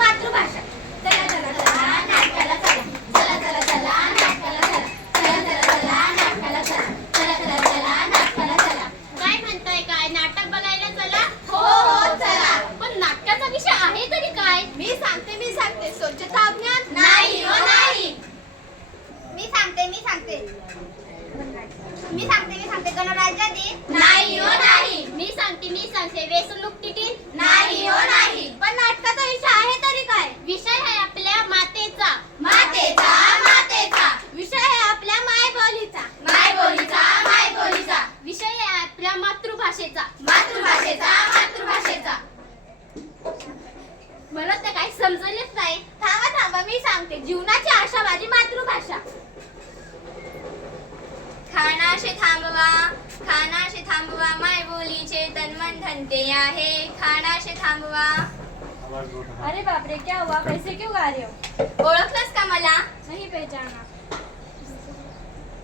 मातृभाषा. चला चला चला नाटकाला चला. चला चला चला नाटकाला चला. चला चला चला नाटकाला चला. चला चला चला नाटकाला चला. काय म्हणताय? काय नाटक बघायला चला? हो हो चला. पण नाटकाचा विषय आहे तरी काय? मी सांगते स्वच्छता अभियान. नाही हो नाही. मी सांगते गणराज्य दिन. नाही हो नाही. मी सांगते वेसणूक टिटी. नाही हो नाही. पण नाटकाचा विषय आहे तरी काय? विषय आहे आपल्या मातेचा. मातेचा विषय आहे आपल्या मायबोलीचा. विषय आहे आपल्या मातृभाषेचा. मला तर काही समजलेच नाही. थांबा मी सांगते. जीवनाची आशा माझी मातृभाषा. खानाशे थांबवा मायबोलीचे तन्मन धनते आहे. खानाशे थांबवा. अरे बाप रे, क्या हुआ? पैसे क्यों गा रहे हो? ओळखलंस का मला?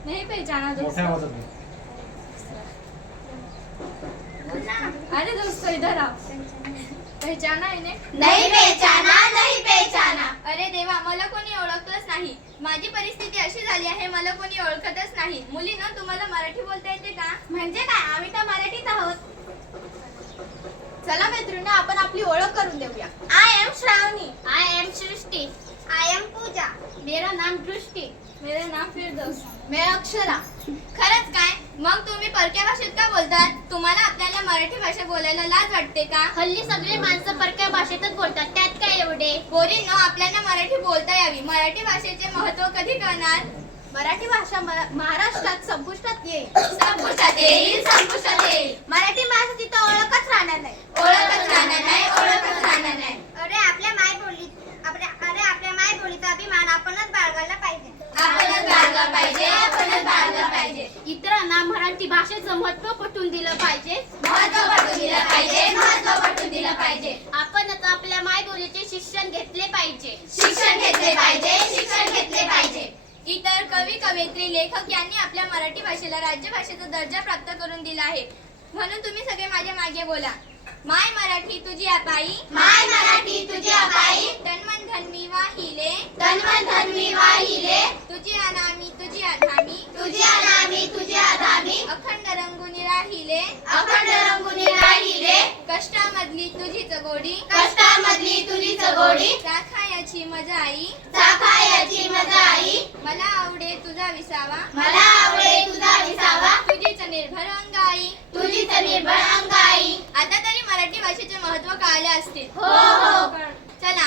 नहीं पहचाना दोस्तों. अरे दोस्तों इधर आओ. पहचाना इन्हें? नहीं पहचाना. अरे देवा, मला कोणी ओळखलंच नाही. माझी परिस्थिती अशी झाली आहे, मला कोणी ओळखतच नाही. मुलींनो, तुम्हाला मराठी बोलता येते का? म्हणजे काय? आम्ही तर मराठीत आहोत. चला मैत्रिणी, आपण आपली ओळख करून देऊया. I am Shravani. I am Srushti. I am Pooja. मेरा नाम दृष्टी. मेरा नाम फिरदौस. मैं अक्षरा. खरंच काय? मग तुम्ही परक्या भाषेत का बोलतात? तुम्हाला आपल्याला मराठी भाषा बोलायला लाज वाटते का? हल्ली सगळे माणसं परक्या भाषेतच बोलतात, त्यात काय एवढे? पोरींनो, आपल्याला मराठी बोलता यावी. मराठी भाषेचे महत्त्व कधी कळणार? मराठी भाषा महाराष्ट्रात संपुष्टात येईल. संपुष्टात येईल. मराठी भाषेची तर ओळखच राहणार नाही. अरे आपल्या मायबोलीचा अभिमान आपणच बाळगायला पाहिजे. इतरांना मराठी भाषेचं महत्त्व पटवून दिलं पाहिजे. आपणच आपल्या मायबोलीचे शिक्षण घेतले पाहिजे. इतर कवी कवयित्री लेखक यांनी आपल्या मराठी भाषेला राज्यभाषेचा दर्जा प्राप्त करून दिला आहे. म्हणून तुम्ही सगळे माझ्या मागे बोला. माय मराठी तुझी आपाई. तन्मन धन्वी वाहिले. तुझी अनामी तुझी आधामी. अखंड रंगुनी राहिले. कष्टामधली तुझीच गोडी. चाखायाची मजा आई. मला आवडे तुझा विसावा. तुझीच निर्भर अंगाई. आता तरी मराठी भाषेचे महत्त्व कळले असतील. हो. चला